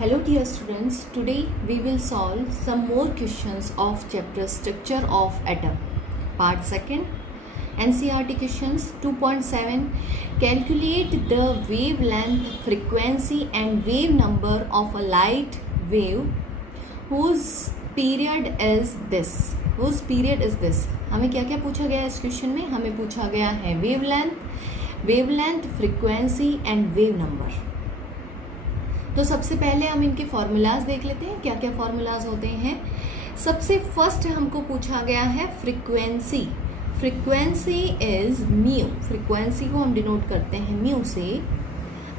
Hello dear students, today we will solve some more questions of chapter Structure of Atom. Part 2nd, NCERT questions 2.7. Calculate the wavelength, frequency and wave number of a light wave whose period is this. Whose period is this. हमें क्या क्या पूछा गया है इस question में? हमें पूछा गया है wavelength, frequency and wave number. तो सबसे पहले हम इनके फॉर्मूलाज देख लेते हैं, क्या क्या फॉर्मूलाज होते हैं। सबसे फर्स्ट हमको पूछा गया है frequency. Frequency is mu. Frequency को हम डिनोट करते हैं म्यू से।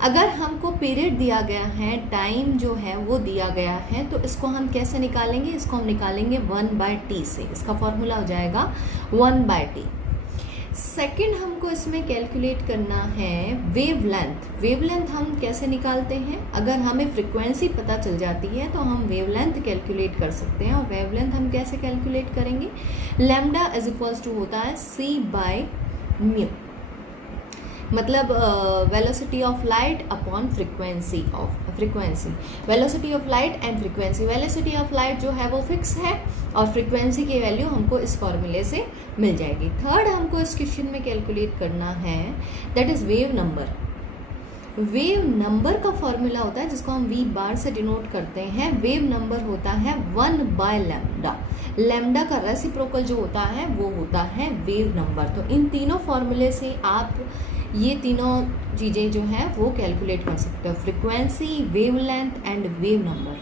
अगर हमको पीरियड दिया गया है, टाइम जो है वो दिया गया है, तो इसको हम कैसे निकालेंगे? इसको हम निकालेंगे 1/t से। इसका फॉर्मूला हो जाएगा 1/t। सेकेंड हमको इसमें कैलकुलेट करना है वेवलेंथ। वेवलेंथ हम कैसे निकालते हैं? अगर हमें फ्रीक्वेंसी पता चल जाती है तो हम वेवलेंथ कैलकुलेट कर सकते हैं। और वेवलेंथ हम कैसे कैलकुलेट करेंगे? लैम्डा इज इक्वल्स टू होता है c/μ, मतलब velocity of light upon frequency velocity of light and frequency. Velocity of light जो है वो फिक्स है और फ्रीक्वेंसी की वैल्यू हमको इस फॉर्मूले से मिल जाएगी। थर्ड हमको इस क्वेश्चन में कैलकुलेट करना है, that is wave number. Wave number का फॉर्मूला होता है जिसको हम v बार से डिनोट करते हैं। वेव नंबर होता है 1/λ। लैम्डा का रेसिप्रोकल जो होता है वो होता है वेव नंबर। तो इन तीनों फॉर्मूले से आप ये तीनों चीज़ें जो हैं वो कैलकुलेट कर सकते हो, frequency, wavelength and wave number.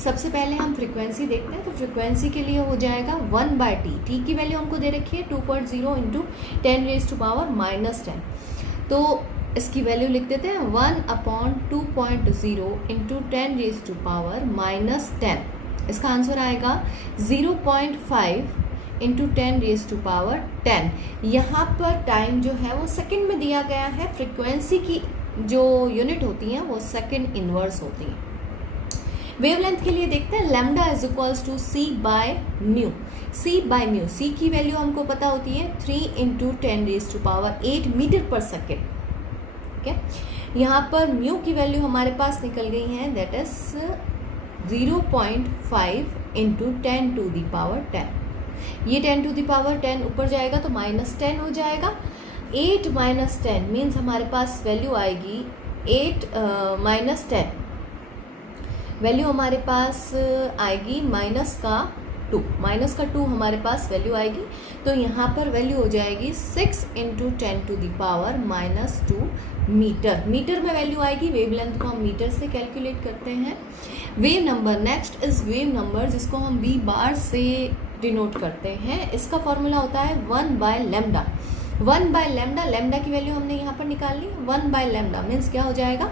सबसे पहले हम फ्रीक्वेंसी देखते हैं। तो फ्रीक्वेंसी के लिए हो जाएगा 1/t। टी की वैल्यू हमको दे रखी है 2.0 इंटू 10⁻⁻10। तो इसकी वैल्यू लिख देते हैं 1/2.0 इंटू 10⁻⁻10। इसका आंसर आएगा 0.5 इंटू 10⁻10। यहाँ पर टाइम जो है वो सेकंड में दिया गया है। फ्रीक्वेंसी की जो यूनिट होती हैं वो सेकंड इनवर्स होती हैं। वेवलेंथ के लिए देखते हैं, lambda is equals to c/μ। c की वैल्यू हमको पता होती है 3 इंटू 10⁸ मीटर पर सेकेंड। ठीक है, यहाँ पर म्यू की वैल्यू हमारे पास निकल गई है, दैट इज 0.5 इंटू 10⁻10। ये 10⁻10 ऊपर जाएगा तो -10 हो जाएगा। 8 - 10 मीन्स हमारे पास वैल्यू आएगी 8 - 10 वैल्यू हमारे पास आएगी -2 हमारे पास वैल्यू आएगी। तो यहाँ पर वैल्यू हो जाएगी 6 इंटू 10⁻⁻2 मीटर। मीटर में वैल्यू आएगी। वेवलेंथ को हम मीटर से कैलकुलेट करते हैं। Wave number, next is wave number, जिसको हम v बार से डिनोट करते हैं। इसका फॉर्मूला होता है 1/λ। 1/λ, लैम्डा की वैल्यू हमने यहाँ पर निकाल ली। 1/λ मीन्स क्या हो जाएगा?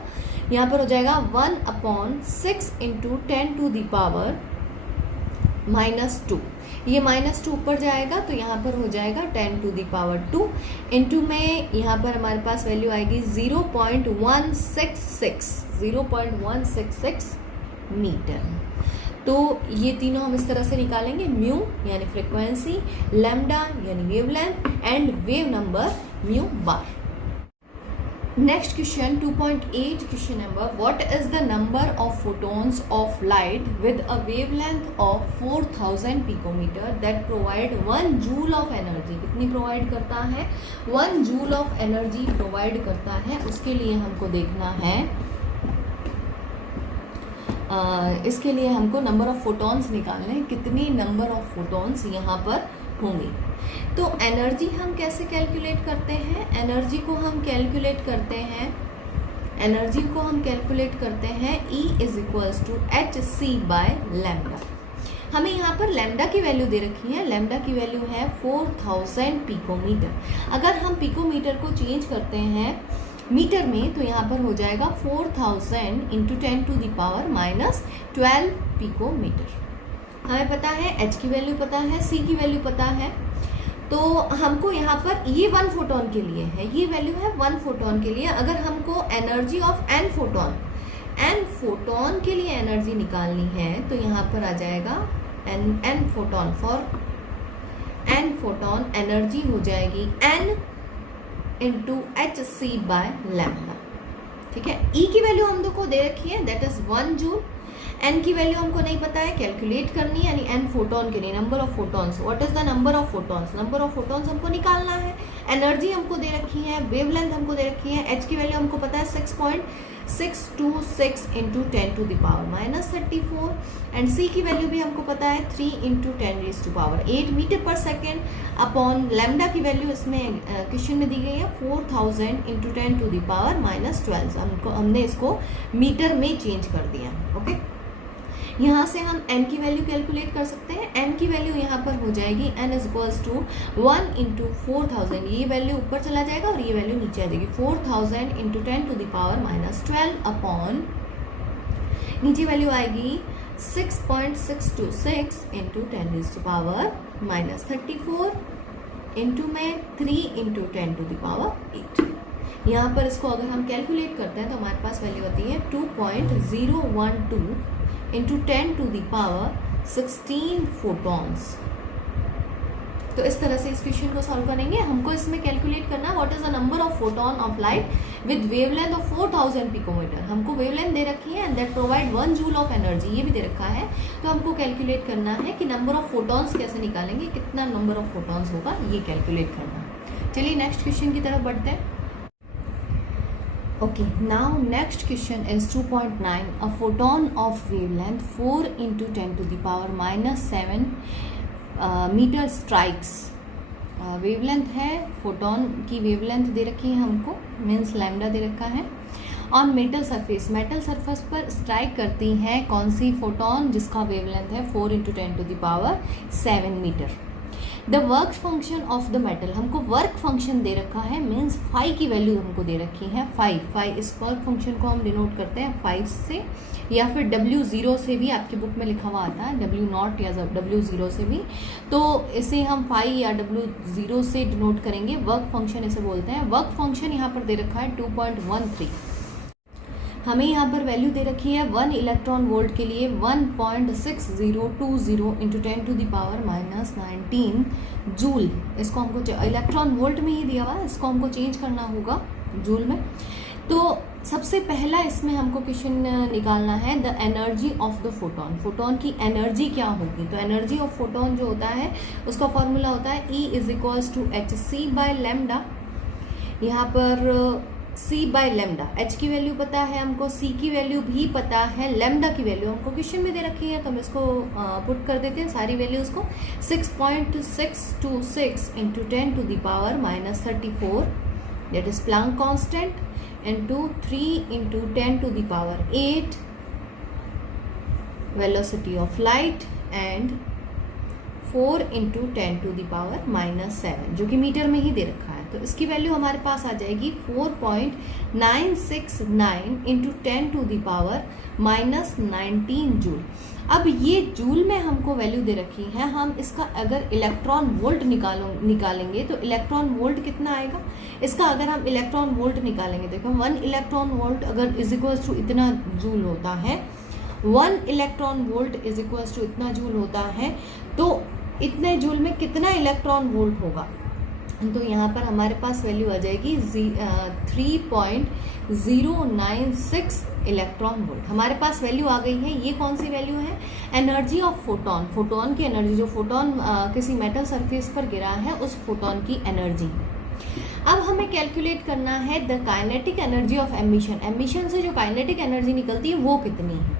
यहाँ पर हो जाएगा 1/6 इंटू 10⁻⁻2। ये -2 ऊपर जाएगा तो यहाँ पर हो जाएगा 10⁻2 इंटू में यहाँ पर हमारे पास वैल्यू आएगी 0.166 मीटर। तो ये तीनों हम इस तरह से निकालेंगे, म्यू यानी फ्रीक्वेंसी, लैम्डा यानी wavelength and wave number mu बार। Next question 2.8 question number, what is the number of photons of light with a wavelength of 4000 picometre that provide 1 joule of energy. कितनी प्रोवाइड करता है? 1 joule of energy provide करता है। उसके लिए हमको देखना है, इसके लिए हमको नंबर ऑफ फोटॉन्स निकालने हैं, कितनी नंबर ऑफ फोटॉन्स यहाँ पर होंगे। तो एनर्जी हम कैसे कैलकुलेट करते हैं? एनर्जी को हम कैलकुलेट करते हैं E is equals to hc/λ। हमें यहाँ पर लैम्डा की वैल्यू दे रखी है। लैम्डा की वैल्यू है 4000 पिकोमीटर। अगर हम पिकोमीटर को चेंज करते हैं मीटर में तो यहाँ पर हो जाएगा 4000 इंटू 10⁻⁻12 पिकोमीटर। हमें पता है h की वैल्यू पता है, c की वैल्यू पता है। तो हमको यहाँ पर ये 1 फोटोन के लिए है, ये वैल्यू है 1 फोटोन के लिए। अगर हमको एनर्जी ऑफ n फोटोन के लिए एनर्जी निकालनी है तो यहाँ पर आ जाएगा n photon. For n photon energy हो जाएगी n इंटू hc/λ। ठीक है। ई की वैल्यू हम को दे रखी है, दैट इज 1 जूल। एन की वैल्यू हमको नहीं पता है, कैलकुलेट करनी है, यानी एन फोटोन के लिए number of photons, what is the number of photons, number of photons हमको निकालना है। एनर्जी हमको दे रखी है, वेवलेंथ हमको दे रखी है, एच की वैल्यू हमको पता है 6.626 into 10 to the power -34, and c की वैल्यू भी हमको पता है 3 इंटू 10⁸ मीटर पर सेकेंड अपॉन लैम्डा की वैल्यू इसमें क्वेश्चन में दी गई है 4000 इंटू 10 टू द पावर -12। हमने इसको मीटर में चेंज कर दिया। ओके, यहाँ से हम n की वैल्यू कैलकुलेट कर सकते हैं। n की वैल्यू यहाँ पर हो जाएगी n is equals to 1 into 4000, ये वैल्यू ऊपर चला जाएगा और ये वैल्यू नीचे आ जाएगी 4000 into 10 to the power -12 upon नीचे वैल्यू आएगी 6.626 into 10 to the power -34 into में 3 इंटू 10 टू द पावर 8। यहाँ पर इसको अगर हम कैलकुलेट करते हैं तो हमारे पास वैल्यू आती है 2.012 into 10 to the power 16 photons. तो इस तरह से इस क्वेश्चन को सॉल्व करेंगे। हमको इसमें कैलकुलेट करना what is the number of photon of light with wavelength of 4000 picometre. हमको वेवलेंथ दे रखी है and that provide 1 joule of energy, ये भी दे रखा है। तो हमको कैलकुलेट करना है कि नंबर ऑफ फोटॉन्स कैसे निकालेंगे, कितना नंबर ऑफ फोटॉन्स होगा, ये कैलकुलेट करना। चलिए नेक्स्ट क्वेश्चन की तरफ बढ़ते हैं। Okay, now next question is 2.9. A photon of wavelength 4 into 10 to the power -7 meter strikes. Wavelength है, फोटोन की वेवलेंथ दे रखी है हमको, मीन्स लैम्डा दे रखा है। On metal surface, metal surface पर स्ट्राइक करती है कौन सी फोटोन, जिसका वेवलेंथ है 4 into 10 to the power 7 metre. The work function of the metal, हमको वर्क फंक्शन दे रखा है, मीन्स फाई की वैल्यू हमको दे रखी है 5। इस वर्क फंक्शन को हम डिनोट करते हैं 5 से, या फिर W0 से भी, आपकी बुक में लिखा हुआ आता है W0 या W0 से भी। तो इसे हम 5 या W0 से डिनोट करेंगे, वर्क फंक्शन इसे बोलते हैं। वर्क फंक्शन यहाँ पर दे रखा है 2.13। हमें यहाँ पर वैल्यू दे रखी है 1 इलेक्ट्रॉन वोल्ट के लिए 1.6020 into 10 to the power -19 joule. इसको हमको इलेक्ट्रॉन वोल्ट में ही दिया हुआ है, इसको हमको चेंज करना होगा जूल में। तो सबसे पहला इसमें हमको क्वेश्चन निकालना है the energy of the photon, photon की एनर्जी क्या होगी। तो एनर्जी ऑफ फोटोन जो होता है उसका फॉर्मूला होता है E इज इक्वल्स टू hc/लैम्डा। यहाँ पर c बाय लैम्डा, h की वैल्यू पता है हमको, c की वैल्यू भी पता है, लैम्डा की वैल्यू हमको क्वेश्चन में दे रखी है, तो हम इसको पुट कर देते हैं सारी वैल्यूज को। 6.626 into 10 to the power -34 that is Planck constant into 3 into 10 to the power 8 velocity of light and 4 into 10 to the power -7 जो कि मीटर में ही दे रखा है। तो इसकी वैल्यू हमारे पास आ जाएगी 4.969 into 10 to the power -19 joule. अब ये जूल में हमको वैल्यू दे रखी है, हम इसका अगर इलेक्ट्रॉन वोल्ट निकालेंगे तो इलेक्ट्रॉन वोल्ट कितना आएगा। इसका अगर हम इलेक्ट्रॉन वोल्ट निकालेंगे, देखो 1 इलेक्ट्रॉन वोल्ट अगर इज इक्वल्स टू इतना जूल होता है, 1 electron volt is equals to इतना जूल होता है, तो इतने जूल में कितना इलेक्ट्रॉन वोल्ट होगा। तो यहाँ पर हमारे पास वैल्यू आ जाएगी 3.096 इलेक्ट्रॉन वोल्ट। हमारे पास वैल्यू आ गई है। ये कौन सी वैल्यू है, एनर्जी ऑफ फोटोन, फोटोन की एनर्जी, जो फोटोन किसी मेटल सरफेस पर गिरा है उस फोटोन की एनर्जी। अब हमें कैलकुलेट करना है the kinetic energy of emission, emission से जो काइनेटिक एनर्जी निकलती है वो कितनी है।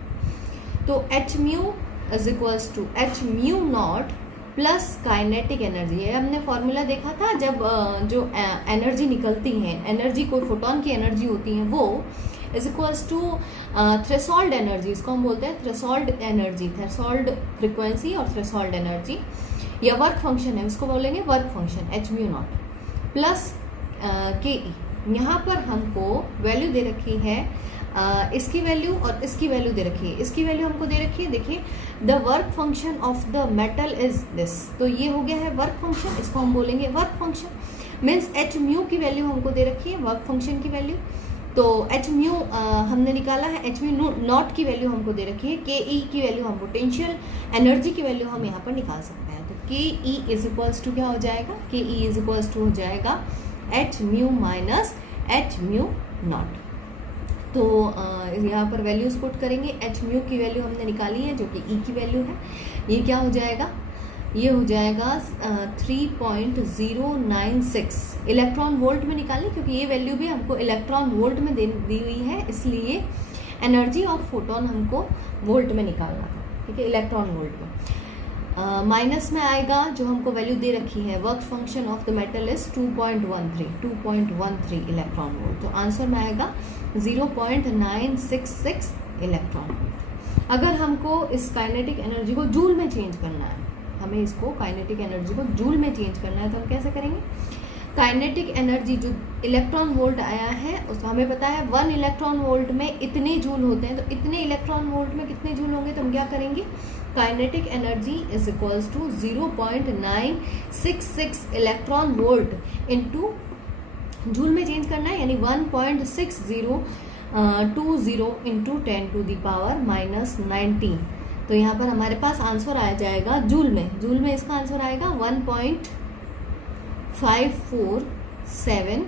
तो h mu is equals to h mu naught plus kinetic energy है। हमने फॉर्मूला देखा था, जब जो एनर्जी निकलती है, एनर्जी कोई फोटोन की एनर्जी होती है वो is equals to threshold energy, इसको हम बोलते हैं थ्रेशोल्ड एनर्जी, थ्रेशोल्ड फ्रिक्वेंसी और थ्रेशोल्ड एनर्जी, या वर्क फंक्शन है उसको बोलेंगे work function h mu naught plus K E. यहाँ पर हमको वैल्यू दे रखी है इसकी वैल्यू और इसकी वैल्यू दे रखी है। इसकी वैल्यू हमको दे रखी है, देखिए the work function of the metal is this, तो ये हो गया है वर्क फंक्शन, इसको हम बोलेंगे work function. Means h mu की वैल्यू हमको दे रखी है वर्क फंक्शन की वैल्यू, तो h म्यू हमने निकाला है, h म्यू नॉट की वैल्यू हमको दे रखी है, के ई की वैल्यू हम पोटेंशियल एनर्जी की वैल्यू हम यहाँ पर निकाल सकते हैं। तो के ई इज इक्वल्स टू क्या हो जाएगा, के ई इज इक्वल्स टू हो जाएगा h mu minus h mu not. तो यहाँ पर वैल्यूज पुट करेंगे। एच म्यू की वैल्यू हमने निकाली है जो कि ई की वैल्यू है। ये क्या हो जाएगा, ये हो जाएगा 3.096 इलेक्ट्रॉन वोल्ट में निकाली, क्योंकि ये वैल्यू भी हमको इलेक्ट्रॉन वोल्ट में दी हुई है, इसलिए एनर्जी ऑफ फोटोन हमको वोल्ट में निकालना था, ठीक है, इलेक्ट्रॉन वोल्ट में। माइनस में आएगा जो हमको वैल्यू दे रखी है, work function of the metal is 2.13 electron volt. तो आंसर में आएगा 0.966 इलेक्ट्रॉन वोल्ट। अगर हमको इस काइनेटिक एनर्जी को जूल में चेंज करना है, हमें इसको काइनेटिक एनर्जी को जूल में चेंज करना है, तो हम कैसे करेंगे? काइनेटिक एनर्जी जो इलेक्ट्रॉन वोल्ट आया है उसको हमें पता है 1 इलेक्ट्रॉन वोल्ट में इतने जूल होते हैं, तो इतने इलेक्ट्रॉन वोल्ट में कितने जूल होंगे, तो हम क्या करेंगे? Kinetic energy is equals to 0.966 electron volt into joule में चेंज करना है, यानी 1.6020 इंटू 10⁻⁻⁻19। तो यहाँ पर हमारे पास आंसर आ जाएगा जूल में इसका आंसर आएगा 1.547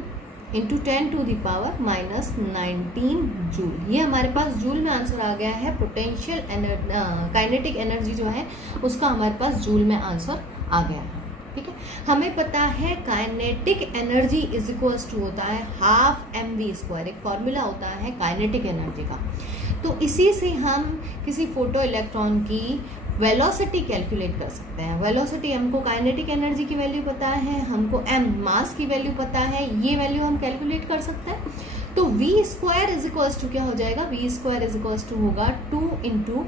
इंटू 10⁻⁻19 जूल। ये हमारे पास जूल में आंसर आ गया है। पोटेंशियल काइनेटिक एनर्जी जो है उसका हमारे पास जूल में आंसर आ गया है, ठीक है। हमें पता है kinetic energy is equals to होता है ½ mv², एक फॉर्मूला होता है काइनेटिक एनर्जी का। तो इसी से हम किसी फोटो इलेक्ट्रॉन की वेलोसिटी कैलकुलेट कर सकते हैं। वेलोसिटी, हमको काइनेटिक एनर्जी की वैल्यू पता है, हमको m मास की वैल्यू पता है, ये वैल्यू हम कैलकुलेट कर सकते हैं। तो v² इज इक्वल्स टू क्या हो जाएगा? v² इज इक्वल्स टू होगा 2 इंटू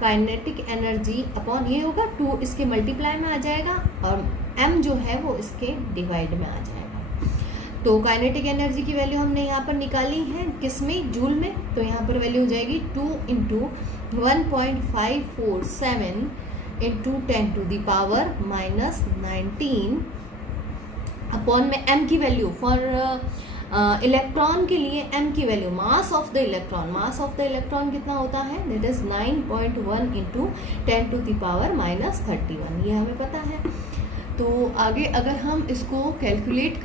काइनेटिक एनर्जी अपॉन ये होगा 2, इसके मल्टीप्लाई में आ जाएगा, और m जो है वो इसके डिवाइड में आ जाएगा। तो काइनेटिक एनर्जी की वैल्यू हमने यहाँ पर निकाली है, किसमें? जूल में। तो यहाँ पर वैल्यू हो जाएगी 2 इंटू 1.547 इंटू 10⁻⁻19 अपॉन में m की वैल्यू फॉर इलेक्ट्रॉन के लिए m की value, mass of the electron कितना होता है? दैट इज 9.1 इंटू 10⁻⁻31, ये हमें पता है। तो आगे अगर हम इसको कैलकुलेट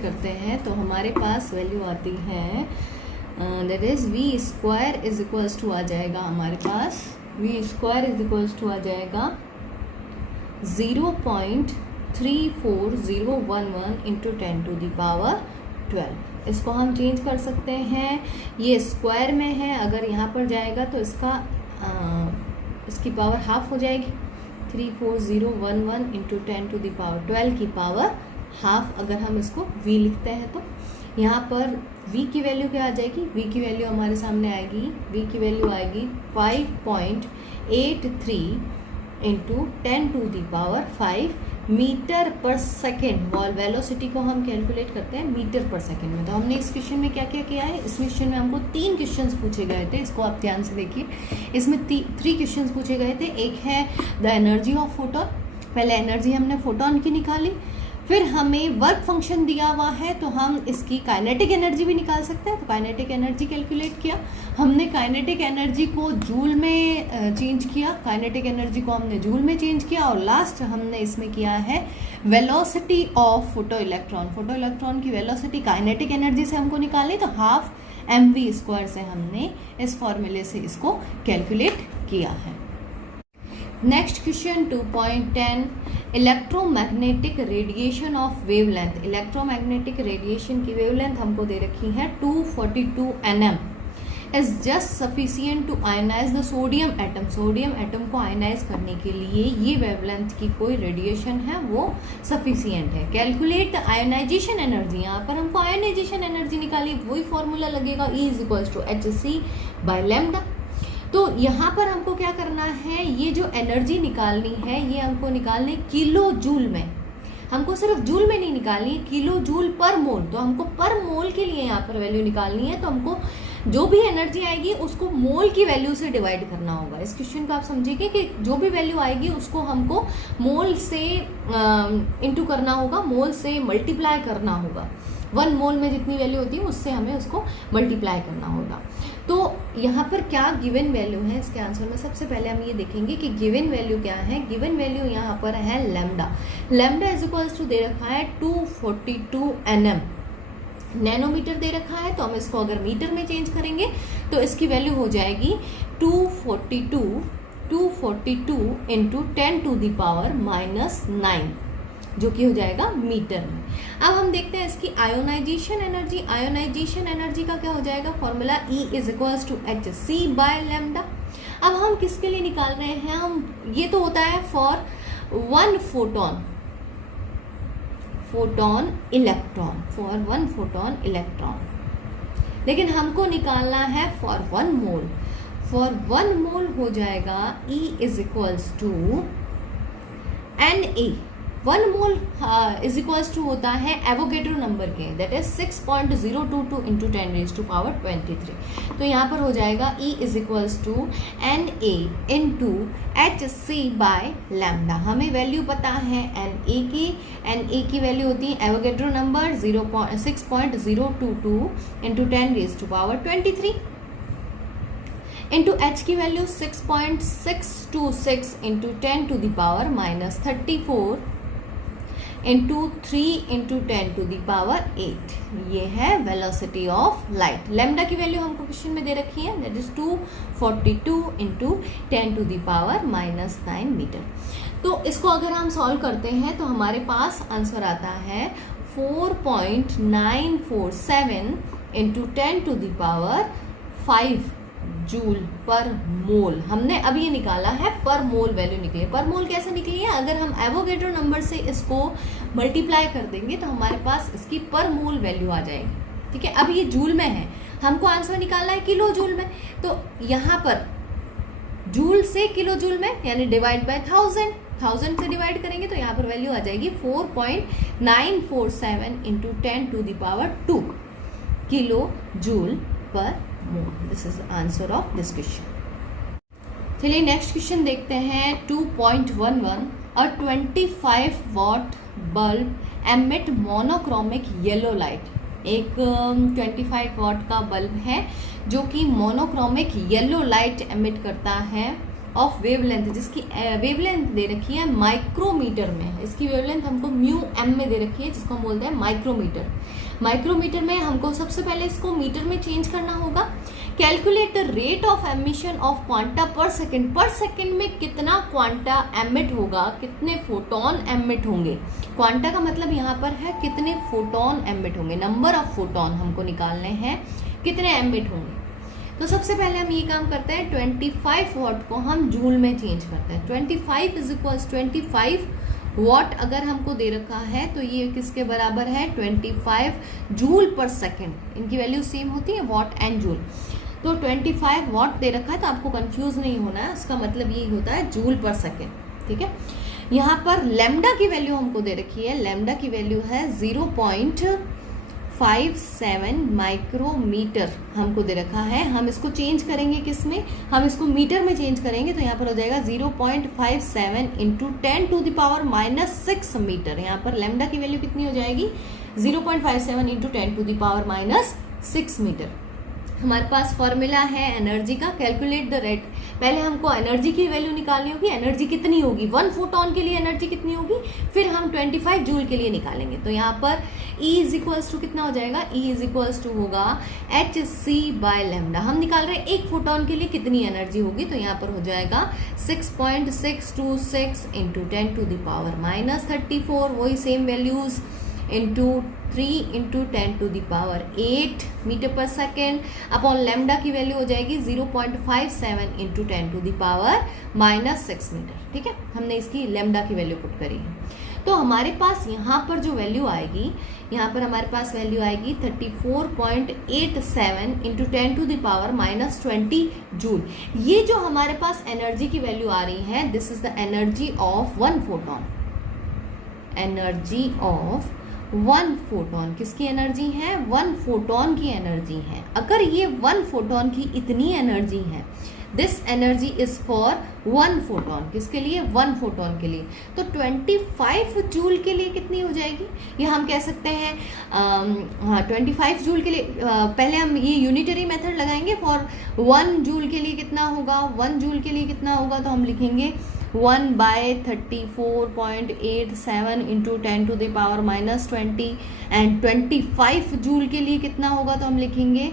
करते हैं, तो हमारे पास वैल्यू आती है, that is v² is equals to आ जाएगा हमारे पास, v² इज इक्वल्स टू आ जाएगा 0.34011 इंटू 10⁻12। इसको हम चेंज कर सकते हैं, ये स्क्वायर में है, अगर यहाँ पर जाएगा तो इसकी पावर हाफ हो जाएगी, 34011 इंटू 10⁻12 की पावर हाफ। अगर हम इसको v लिखते हैं तो यहाँ पर v की वैल्यू क्या आ जाएगी? v की वैल्यू हमारे सामने आएगी, v की वैल्यू आएगी 5.83 इंटू 10⁵ मीटर पर सेकेंड। वेलोसिटी को हम कैलकुलेट करते हैं मीटर पर सेकेंड में। तो हमने इस क्वेश्चन में क्या क्या किया है? इस क्वेश्चन में हमको 3 क्वेश्चंस पूछे गए थे, इसको आप ध्यान से देखिए। इसमें 3 क्वेश्चंस पूछे गए थे। एक है द एनर्जी ऑफ फोटोन, पहले एनर्जी हमने फोटोन की निकाली, फिर हमें वर्क फंक्शन दिया हुआ है तो हम इसकी काइनेटिक एनर्जी भी निकाल सकते हैं, तो काइनेटिक एनर्जी कैलकुलेट किया हमने। काइनेटिक एनर्जी को जूल में चेंज किया, काइनेटिक एनर्जी को हमने जूल में चेंज किया, और लास्ट हमने इसमें किया है वेलोसिटी ऑफ फोटो इलेक्ट्रॉन की वेलोसिटी काइनेटिक एनर्जी से हमको निकाली, तो ½ mv² से हमने इस फॉर्मूले से इसको कैलकुलेट किया है। Next question 2.10 electromagnetic radiation of wavelength. Electromagnetic radiation की वेवलेंथ हमको दे रखी है 242 nm is just sufficient to ionise the sodium atom. Sodium atom को आयनाइज करने के लिए ये वेवलेंथ की कोई रेडिएशन है वो सफिशिएंट है। कैलकुलेट द आयोनाइजेशन एनर्जी, यहाँ पर हमको आयोनाइजेशन एनर्जी निकाली, वही फॉर्मूला लगेगा E is equals to hc/λ। तो यहाँ पर हमको क्या करना है, ये जो एनर्जी निकालनी है ये हमको निकालनी किलो जूल में, हमको सिर्फ जूल में नहीं निकालनी, किलो जूल पर मोल। तो हमको पर मोल के लिए यहाँ पर वैल्यू निकालनी है, तो हमको जो भी एनर्जी आएगी उसको मोल की वैल्यू से डिवाइड करना होगा। इस क्वेश्चन को आप समझिए कि जो भी वैल्यू आएगी उसको हमको मोल से इंटू करना होगा, मोल से मल्टीप्लाई करना होगा। 1 मोल में जितनी वैल्यू होती है उससे हमें उसको मल्टीप्लाई करना होगा। तो यहाँ पर क्या गिवन वैल्यू है इसके आंसर में, सबसे पहले हम ये देखेंगे कि गिवन वैल्यू क्या है। गिवन वैल्यू यहाँ पर है lambda. Lambda is equals to दे रखा है 242 NM, नैनोमीटर दे रखा है। तो हम इसको अगर मीटर में चेंज करेंगे तो इसकी वैल्यू हो जाएगी 242 इंटू 10 टू द पावर -9, जो कि हो जाएगा मीटर में। अब हम देखते हैं इसकी आयोनाइजेशन एनर्जी। आयोनाइजेशन एनर्जी का क्या हो जाएगा formula, E is equals to HC by lambda. अब हम किसके लिए निकाल रहे हैं, हम ये तो होता है for 1 photon electron, for 1 photon electron, लेकिन हमको निकालना है फॉर 1 मोल। फॉर 1 मोल हो जाएगा E is equals to Na। 1 mole is equals to होता है एवोगेड्रो नंबर के, दैट इज 6.022 इंटू 10⁻23। तो यहाँ पर हो जाएगा E is equals to Na into HC by lambda. हमें वैल्यू पता है Na की वैल्यू होती है Avogadro number 6.022 into 10⁻23 into H की value 6.626 into 10 to the power -34 into 3 into 10 to the power 8। ये है वेलोसिटी ऑफ लाइट। लैम्डा की वैल्यू हमको क्वेश्चन में दे रखी है, that is 242 into 10 to the power -9 metre. तो इसको अगर हम सॉल्व करते हैं तो हमारे पास आंसर आता है 4.947 into 10 to the power 5 joule पर मोल। हमने अभी ये निकाला है पर मोल वैल्यू निकली है। पर मोल कैसे निकली है, अगर हम एवोगेड्रो नंबर से इसको मल्टीप्लाई कर देंगे तो हमारे पास इसकी पर मोल वैल्यू आ जाएगी। ठीक है, अब ये जूल में है, हमको आंसर निकालना है किलो जूल में। तो यहाँ पर जूल से किलो जूल में यानी डिवाइड बाय 1000 से डिवाइड करेंगे तो यहाँ पर वैल्यू आ जाएगी 4.947 into 10 to the power 2 kilo joule पर mole. This is the answer of this question. चलिए नेक्स्ट क्वेश्चन देखते हैं। 2.11 और 25 watt bulb emit monochromic yellow light. एक 25 वॉट का बल्ब है जो कि मोनोक्रोमिक येलो लाइट एमिट करता है ऑफ वेवलेंथ, जिसकी वेवलेंथ दे रखी है माइक्रोमीटर में। इसकी वेवलेंथ हमको μm में दे रखी है, जिसको हम बोलते हैं माइक्रोमीटर। माइक्रोमीटर में हमको सबसे पहले इसको मीटर में चेंज करना होगा। Calculate the rate of emission of quanta per second. पर सेकेंड में कितना क्वांटा एमिट होगा, कितने फोटोन एमिट होंगे। क्वांटा का मतलब यहाँ पर है कितने फोटोन एमिट होंगे, नंबर ऑफ फोटोन हमको निकालने हैं, कितने एमिट होंगे। तो सबसे पहले हम ये काम करते हैं, 25 वॉट को हम जूल में चेंज करते हैं। 25 इज इक्वल्स 25 वॉट अगर हमको दे रखा है तो ये किसके बराबर है, 25 जूल पर सेकेंड। इनकी वैल्यू सेम होती है, वॉट एंड जूल। तो 25 वॉट दे रखा है तो आपको कंफ्यूज नहीं होना है, उसका मतलब ये होता है जूल पर सेकेंड। ठीक है, यहाँ पर लैम्डा की वैल्यू हमको दे रखी है, लैम्डा की वैल्यू है 0.57 माइक्रोमीटर हमको दे रखा है। हम इसको चेंज करेंगे किस में, हम इसको मीटर में चेंज करेंगे तो यहाँ पर हो जाएगा 0.57 into 10 to the power -6 metre. यहाँ पर लैम्डा की वैल्यू कितनी हो जाएगी, 0.57 into 10 to the power -6 metre. हमारे पास फॉर्मूला है एनर्जी का, कैलकुलेट द रेट। पहले हमको एनर्जी की वैल्यू निकालनी होगी, एनर्जी कितनी होगी, 1 फोटोन के लिए एनर्जी कितनी होगी, फिर हम 25 जूल के लिए निकालेंगे। तो यहाँ पर E इज इक्वल्स टू कितना हो जाएगा, E इज इक्वल्स टू होगा HC बाय लैम्डा। हम निकाल रहे हैं एक फोटोन के लिए कितनी एनर्जी होगी, तो यहाँ पर हो जाएगा 6.626 इंटू 10 टू द पावर -34, वही same values, into 3 into 10 to the power 8 metre पर सेकेंड अपॉन लैम्डा की वैल्यू हो जाएगी 0.57 into 10 to the power -6 metre. ठीक है, हमने इसकी लैम्डा की वैल्यू पुट करी है। तो हमारे पास यहाँ पर जो वैल्यू आएगी, यहाँ पर हमारे पास वैल्यू आएगी 34.87 into 10 to the power -20 joule. ये जो हमारे पास एनर्जी की वैल्यू आ रही है, this is the energy of 1 photon. Energy of 1 photon किसकी एनर्जी है, 1 फोटोन की एनर्जी है। अगर ये 1 फोटोन की इतनी एनर्जी है this energy is for 1 photon. किसके लिए? 1 फोटोन के लिए। तो 25 जूल के लिए कितनी हो जाएगी? ये हम कह सकते हैं 25 जूल के लिए पहले हम ये यूनिटरी मेथड लगाएंगे। फॉर 1 जूल के लिए कितना होगा? 1 जूल के लिए कितना होगा? तो हम लिखेंगे 1/34.87 इंटू 10⁻⁻20। एंड 25 जूल के लिए कितना होगा? तो हम लिखेंगे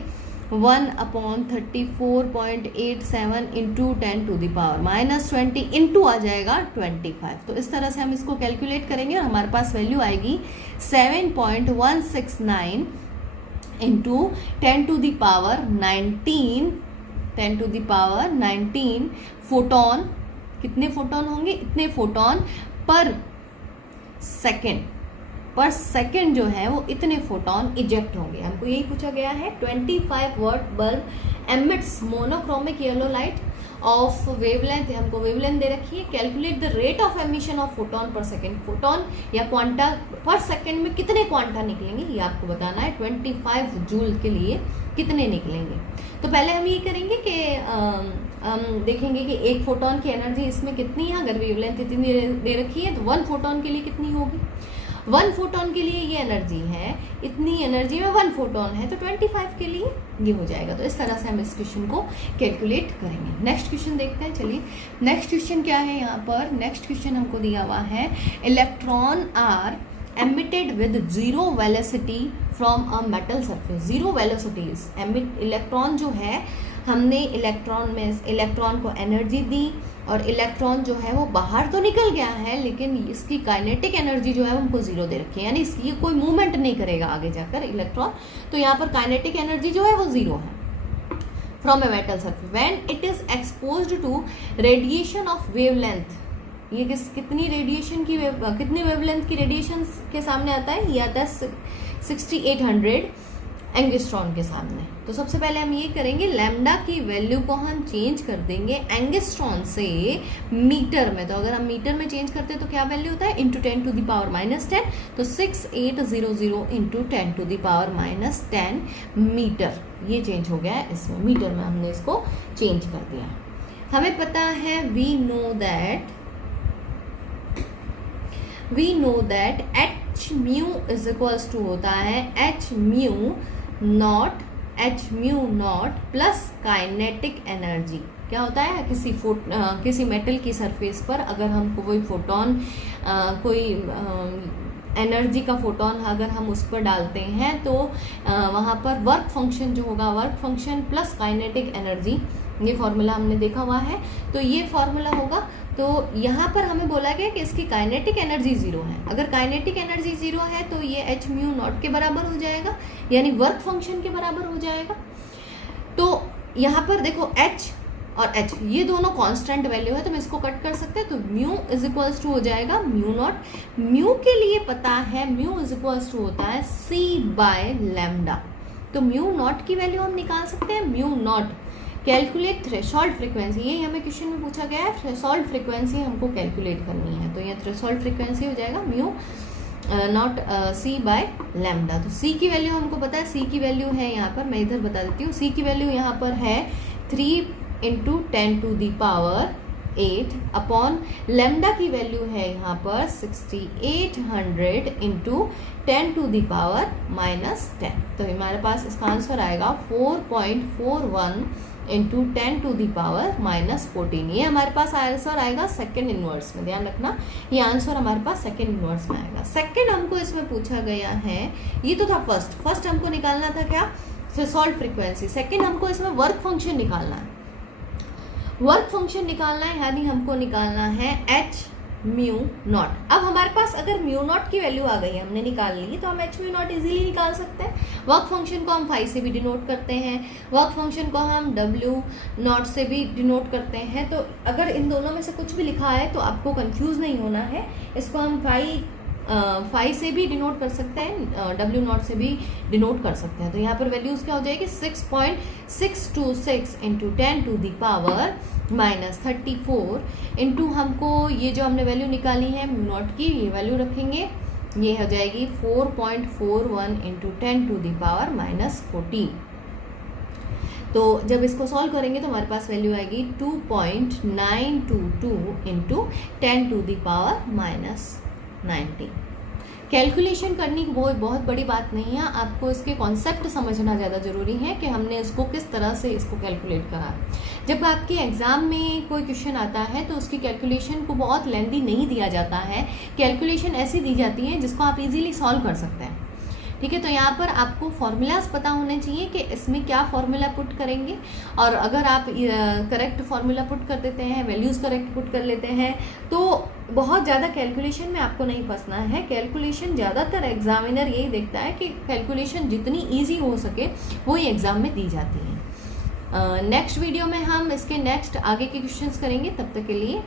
1/34.87 इंटू 10⁻⁻20 इंटू आ जाएगा 25। तो इस तरह से हम इसको कैलकुलेट करेंगे और हमारे पास वैल्यू आएगी 7.169 इंटू 10⁻19 फोटोन। कितने फोटोन होंगे? इतने फोटोन पर सेकेंड जो है वो इतने फोटोन इजेक्ट होंगे। हमको यही पूछा गया है। 25 watt bulb emits monochromic yellow light of wavelength, हमको वेवलेंथ दे रखी है। Calculate the rate of emission of photon per second. Photon या क्वांटा पर सेकेंड में कितने क्वांटा निकलेंगे ये आपको बताना है। 25 जूल के लिए कितने निकलेंगे? तो पहले हम ये करेंगे कि हम देखेंगे कि एक फोटोन की एनर्जी इसमें कितनी है। अगर वेवलेंथ इतनी दे रखी है तो 1 फोटोन के लिए कितनी होगी? 1 फोटोन के लिए ये एनर्जी है, इतनी एनर्जी में 1 फोटोन है, तो 25 के लिए ये हो जाएगा। तो इस तरह से हम इस क्वेश्चन को कैलकुलेट करेंगे। नेक्स्ट क्वेश्चन देखते हैं। चलिए नेक्स्ट क्वेश्चन क्या है यहाँ पर? नेक्स्ट क्वेश्चन हमको दिया हुआ है, electron are emitted with zero velocity from a metal surface। zero velocities electron जो है, हमने इलेक्ट्रॉन को एनर्जी दी और इलेक्ट्रॉन जो है वो बाहर तो निकल गया है, लेकिन इसकी काइनेटिक एनर्जी जो है हमको जीरो दे रखी है, यानी इसकी कोई मूवमेंट नहीं करेगा आगे जाकर इलेक्ट्रॉन। तो यहाँ पर काइनेटिक एनर्जी जो है वो जीरो है from a metal surface when it is exposed to radiation of wavelength. ये कितनी रेडिएशन की कितनी वेवलेंथ की रेडिएशन के सामने आता है? ये आता है 6800 एंगस्ट्रॉन के सामने। तो सबसे पहले हम ये करेंगे, लैम्डा की वैल्यू को हम चेंज कर देंगे एंगस्ट्रॉन से मीटर में। तो अगर हम मीटर में चेंज करते हैं तो क्या वैल्यू होता है? इंटू 10⁻⁻10। तो 6800 इंटू 10⁻⁻10 मीटर। ये चेंज हो गया है इसमें, मीटर में हमने इसको चेंज कर दिया। हमें पता है we know that H mu is equals to होता है H mu naught plus kinetic energy. क्या होता है? किसी मेटल की सरफेस पर अगर हमको कोई फोटोन कोई एनर्जी का फोटोन अगर हम उस पर डालते हैं तो वहाँ पर वर्क फंक्शन जो होगा, work function plus kinetic energy, ये फॉर्मूला हमने देखा हुआ है। तो ये फॉर्मूला होगा। तो यहाँ पर हमें बोला गया कि इसकी काइनेटिक एनर्जी जीरो है। अगर काइनेटिक एनर्जी जीरो है तो ये एच म्यू नॉट के बराबर हो जाएगा, यानी वर्क फंक्शन के बराबर हो जाएगा। तो यहाँ पर देखो एच और एच ये दोनों कांस्टेंट वैल्यू है, तो हम इसको कट कर सकते हैं। तो म्यू इज इक्वल्स टू हो जाएगा म्यू नॉट। म्यू के लिए पता है म्यू इज इक्वल्स टू होता है c/λ। तो म्यू नॉट की वैल्यू हम निकाल सकते हैं। Mu naught calculate threshold frequency, यही हमें क्वेश्चन में पूछा गया है। थ्रेशोल्ड फ्रीक्वेंसी हमको कैलकुलेट करनी है, तो ये थ्रेशोल्ड फ्रीक्वेंसी हो जाएगा म्यू नॉट c/λ। तो c की वैल्यू हमको पता है, c की वैल्यू है यहाँ पर, मैं इधर बता देती हूँ। c की वैल्यू यहाँ पर है 3 इंटू 10⁸ अपॉन लैम्डा की वैल्यू है यहाँ पर 6800 इंटू 10⁻⁻10। तो हमारे पास इसका आंसर आएगा 4.41 इंटू 10⁻⁻14। ये हमारे पास आंसर आएगा सेकेंड इनवर्स में, ध्यान रखना ये आंसर हमारे पास सेकेंड इनवर्स में आएगा। सेकेंड हमको इसमें पूछा गया है, ये तो था फर्स्ट हमको निकालना था क्या? Threshold frequency. सेकेंड हमको इसमें वर्क फंक्शन निकालना है। वर्क फंक्शन निकालना है यानी हमको निकालना है एच म्यू नॉट। अब हमारे पास अगर म्यू नॉट की वैल्यू आ गई, हमने निकाल ली, तो हम एच म्यू नॉट इजीली निकाल सकते हैं। वर्क फंक्शन को हम फाई से भी डिनोट करते हैं, वर्क फंक्शन को हम डब्ल्यू नॉट से भी डिनोट करते हैं। तो अगर इन दोनों में से कुछ भी लिखा है तो आपको कंफ्यूज नहीं होना है। इसको हम फाई से भी डिनोट कर सकते हैं, डब्ल्यू नॉट से भी डिनोट कर सकते हैं। तो यहाँ पर वैल्यूज क्या हो जाएगी? 6.626 इंटू 10⁻⁻34 इंटू हमको ये जो हमने वैल्यू निकाली है म्यू नॉट की, ये वैल्यू रखेंगे, ये हो जाएगी 4.41 इंटू 10⁻⁻14। तो जब इसको सॉल्व करेंगे तो हमारे पास वैल्यू आएगी 2.922 into 10 to the power -19। Calculation करनी वो बहुत बड़ी बात नहीं है, आपको इसके कॉन्सेप्ट समझना ज़्यादा ज़रूरी है कि हमने इसको किस तरह से इसको कैलकुलेट करा। जब आपके एग्ज़ाम में कोई क्वेश्चन आता है तो उसकी कैलकुलेशन को बहुत लेंदी नहीं दिया जाता है, कैलकुलेशन ऐसी दी जाती है जिसको आप इजीली सॉल्व कर सकते हैं। ठीक है, तो यहाँ पर आपको फॉर्मूलाज पता होने चाहिए कि इसमें क्या फॉर्मूला पुट करेंगे, और अगर आप करेक्ट फॉर्मूला पुट कर देते हैं, वैल्यूज़ करेक्ट पुट कर लेते हैं, तो बहुत ज़्यादा कैलकुलेशन में आपको नहीं फंसना है। कैलकुलेशन ज़्यादातर एग्जामिनर यही देखता है कि कैलकुलेशन जितनी ईजी हो सके वही एग्ज़ाम में दी जाती है। नेक्स्ट वीडियो में हम इसके नेक्स्ट आगे के क्वेश्चंस करेंगे, तब तक के लिए